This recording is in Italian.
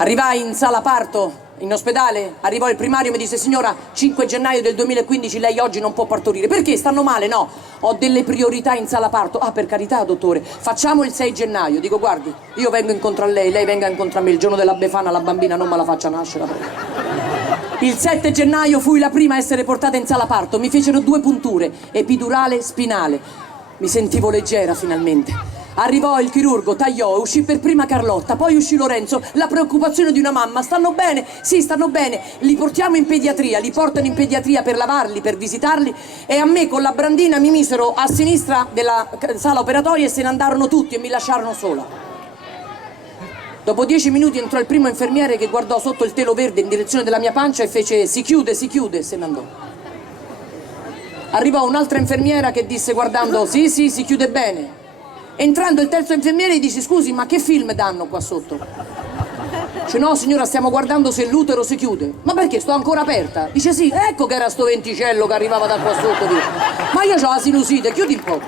Arrivai in sala parto, in ospedale, arrivò il primario e mi disse: signora, 5 gennaio del 2015 lei oggi non può partorire. Perché? Stanno male? No, ho delle priorità in sala parto. Ah, per carità, dottore, facciamo il 6 gennaio. Dico: guardi, io vengo incontro a lei venga incontro a me. Il giorno della Befana la bambina non me la faccia nascere. Il 7 gennaio fui la prima a essere portata in sala parto. Mi fecero 2 punture, epidurale, spinale. Mi sentivo leggera finalmente. Arrivò il chirurgo, tagliò, uscì per prima Carlotta, poi uscì Lorenzo. La preoccupazione di una mamma: stanno bene? Sì, stanno bene. Li portiamo in pediatria, li portano in pediatria per lavarli, per visitarli, e a me con la brandina mi misero a sinistra della sala operatoria e se ne andarono tutti e mi lasciarono sola. Dopo 10 minuti entrò il primo infermiere che guardò sotto il telo verde in direzione della mia pancia e fece: si chiude, e se ne andò. Arrivò un'altra infermiera che disse guardando: sì, si chiude bene. Entrando il terzo infermiere gli dice: scusi, ma che film danno qua sotto? Dice: no signora, stiamo guardando se l'utero si chiude. Ma perché? Sto ancora aperta. Dice: sì, ecco che era sto venticello che arrivava da qua sotto. Dice: ma io c'ho la sinusite, chiudi un po'.